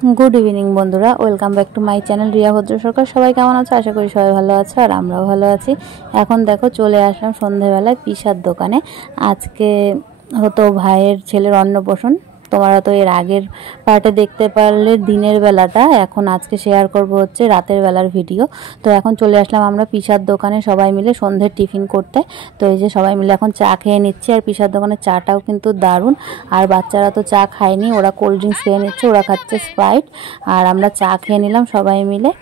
Good evening बंधुरा welcome back to my channel Riya Bhadra Sarkar. सबाई केमन आछो? आशा करी सबाई भालो आछो और आमराओ भालो आछि। एखन देखो चले आसलाम सन्ध्येबेलाय पिसार दोकाने। आजके हतो भाइयेर छेलेर अन्नप्राशन। तोमरा तो एर आगेर पार्टे देखते पारले दिनेर बेलाटा, एखन आजके शेयर करब होच्छे रातेर बेलार भिडियो। तो एखन चले आसलाम आमरा पिसार दोकाने सबाई मिले सन्ध्येर टिफिन करते। तो एई जे सबाई मिले एखन चा खेये निচ্ছি और पिसार दोकानेर चाटाও किन्तु दारुण। और बाच्चारा तो चा खायনি, ओरा कोल्ड ड्रिंक्स खेये निচ্ছে, ओरा खाচ্ছে स्प्राइट और आमरा चा खेये निलाम सबाई मिले।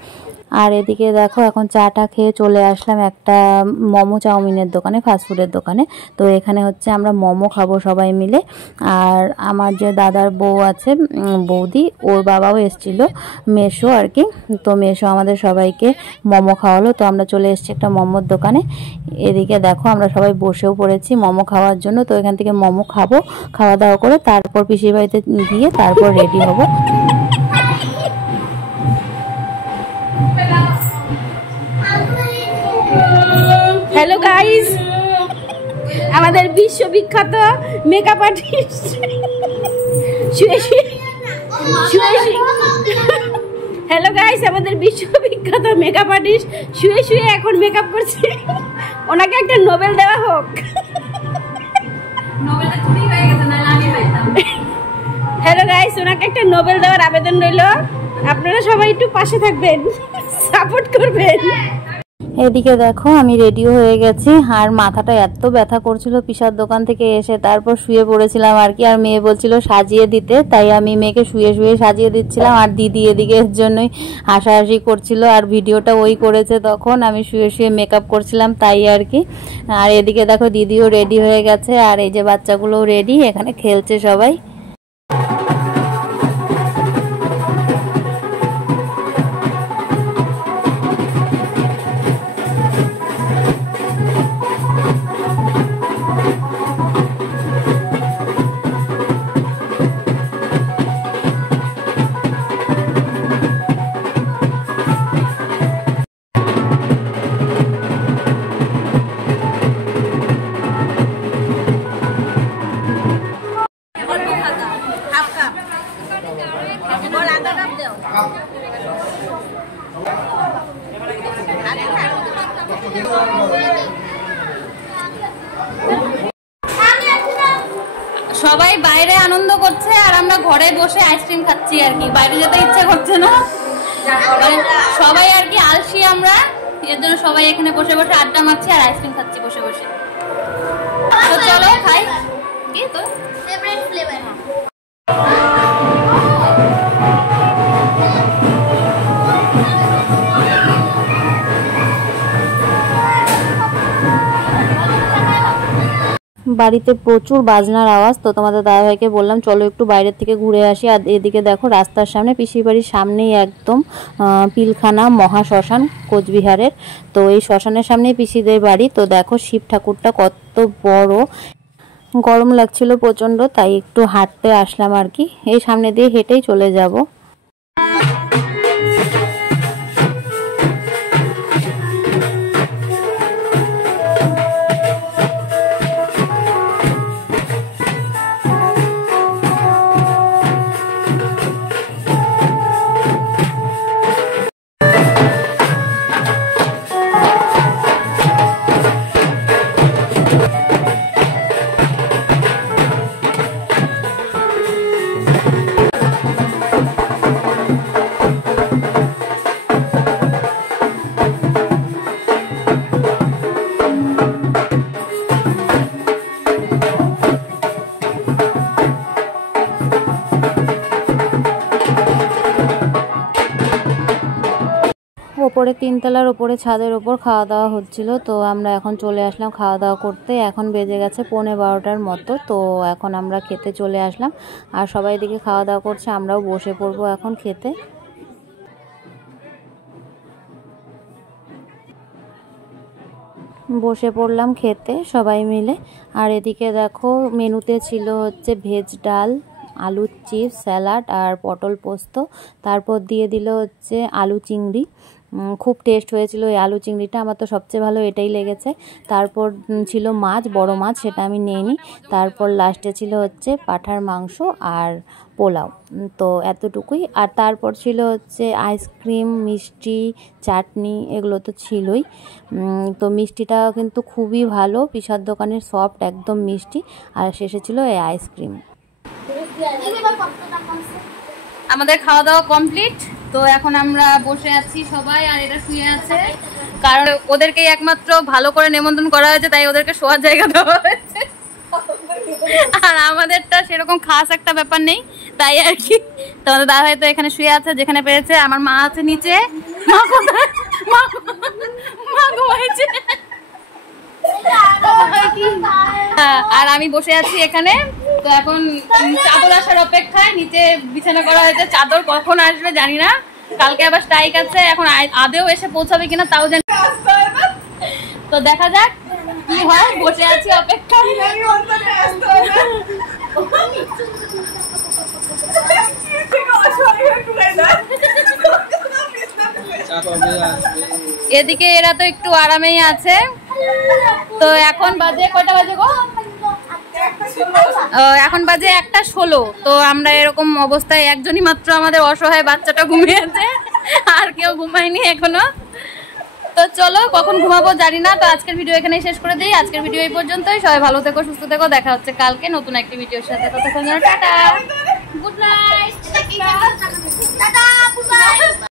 और एदिके देखो एखन चाटा खेये चले आसलाम एकटा मोमो चाउमिनेर दोकाने, फास्टफुडेर दोकाने। तो एखाने होच्छे आमरा मोमो खाबो सबाई मिले। और आमार जे दादार बউ आछे बौदी, ओर बाबाओ एसेछिलो, मेसो आर कि। तो मेसो आमादेर सबाइके मोमो खाওয়ালো। तो आमरा चले एसेछि एकटा मोमोर दोकाने। एदिके देखो आमरा सबाई बसेও पड़ेछि मोमो खाওয়ার জন্য। तो एखान থেকে मोमो खाबो, खाওয়া दाওয়া করে তারপর পিসির বাড়িতে গিয়ে তারপর রেডি হব। हेलो गाइस, हमारे विश्वविख्यात मेकअप आर्टिस्ट हेलो गाइस, हमारे विश्वविख्यात मेकअप आर्टिस्ट शुए शुए এখন মেকআপ করছে। ওনাকে একটা নোবেল দেওয়া হোক। নোবেলটা চুরি হয়ে গেছে, না আমি পাইতাম। हेलो गाइस, ওনাকে একটা নোবেল দেওয়ার আবেদন রইল। আপনারা সবাই একটু পাশে থাকবেন, সাপোর্ট করবেন। এদিকে দেখো আমি রেডিও হয়ে গেছি আর মাথাটা এত ব্যথা করছিল পিসার দোকান থেকে এসে, তারপর শুয়ে পড়েছিলাম আর কি। আর মেয়ে বলছিল সাজিয়ে দিতে, তাই আমি মেয়েকে শুয়ে শুয়ে সাজিয়ে দিচ্ছিলাম। আর দিদি এদিকে এর জন্যই হাসাহাসি করছিল আর ভিডিওটা ওই করেছে, তখন আমি শুয়ে শুয়ে মেকআপ করছিলাম তাই আর কি। আর এদিকে দেখো দিদিও রেডি হয়ে গেছে আর এই যে বাচ্চাগুলোও রেডি, এখানে খেলছে সবাই। সবাই বাইরে আনন্দ করছে আর আমরা ঘরে বসে আইসক্রিম খাচ্ছি আর কি। বাইরে যেতে ইচ্ছা করছে না, সবাই আর কি আলসি আমরা, এর জন্য সবাই এখানে বসে বসে আড্ডা মারছি আর আইসক্রিম খাচ্ছি বসে বসে। তো চলো খাই। কি তো ফেভারিট ফ্লেভার? বাড়িতে প্রচুর বাজনার আওয়াজ। তো তোমাদের দাদাভাইকে বললাম চলো একটু বাইরে থেকে ঘুরে আসি। আর এদিকে দেখো রাস্তার সামনে পিসির বাড়ির সামনেই একদম পিলখানা মহাশ্মশান কোচবিহারের। তো এই শ্মশানের সামনেই পিসিদের বাড়ি। তো দেখো শিব ঠাকুরটা কত বড়, গরম লাগছিল প্রচন্ড, তাই একটু হাঁটতে আসলাম আর কি। এই সামনে দিয়ে হেঁটেই চলে যাব। ওপরে তিনতলার ওপরে ছাদের ওপর খাওয়া দাওয়া হচ্ছিল। তো আমরা এখন চলে আসলাম খাওয়া দাওয়া করতে। এখন বেজে গেছে 11:15 মতো। তো এখন আমরা খেতে চলে আসলাম আর সবাই দিকে খাওয়া দাওয়া করছে, আমরাও বসে পড়বো এখন খেতে। বসে পড়লাম খেতে সবাই মিলে। আর এদিকে দেখো মেনুতে ছিল হচ্ছে ভেজ ডাল, আলুর চিপস, স্যালাড আর পটল পোস্ত। তারপর দিয়ে দিল হচ্ছে আলু চিংড়ি। খুব টেস্ট হয়েছিল এই আলু চিংড়িটা, আমার তো সবচেয়ে ভালো এটাই লেগেছে। তারপর ছিল মাছ, বড় মাছ, সেটা আমি নিইনি। তারপর লাস্টে ছিল হচ্ছে পাঁঠার মাংস আর পোলাও, তো এতটুকুই। আর তারপর ছিল হচ্ছে আইসক্রিম, মিষ্টি, চাটনি, এগুলো তো ছিলই। তো মিষ্টিটা কিন্তু খুবই ভালো, পিসার দোকানের সফট একদম মিষ্টি। আর শেষে ছিল এই আইসক্রিম। আমাদের খাওয়া দাওয়া কমপ্লিট, তো এখন আমরা বসে আছি সবাই, আর এটা শুয়ে আছে, কারণ ওদেরকে একমাত্র ভালো করে নিমন্ত্রণ করা হয়েছে, তাই ওদেরকে শোয়ার জায়গা দেওয়া হয়েছে। আর আমাদেরটা সেরকম খাস একটা ব্যাপার নেই, তাই আর কি। তোমাদের দাদা ভাই তো এখানে শুয়ে আছে যেখানে পেরেছে, আমার মা আছে নিচে, মা ঘুমাইছে, আর আমি বসে আছি এখানে। তো এখন চাদর আসার অপেক্ষায়, নিচে বিছানা করা হয়েছে, চাদর কখন আসবে জানি না, কালকে আবার স্ট্রাইক আছে, এখন আদেও এসে পৌঁছাবে কিনা তাও জানি। তো দেখা যাক কি হয়, বসে আছি অপেক্ষা। এদিকে এরা তো একটু আরামেই আছে। তো এখন বাজে কয়টা বাজে গো? এখন বাজে 1:16। তো আমরা এরকম অবস্থায়, একজনই মাত্র আমাদের অসহায় বাচ্চাটা ঘুমিয়েছে, আর কেউ ঘুমায়নি এখনো। তো চলো কখন ঘুমাবো জানি না। তো আজকের ভিডিও এখানেই শেষ করে দিই। আজকের ভিডিও এই পর্যন্তই। সবাই ভালো থেকো, সুস্থ থেকো, দেখা হচ্ছে কালকে নতুন একটি ভিডিওর সাথে। ততক্ষণ টাটা, গুড নাইট।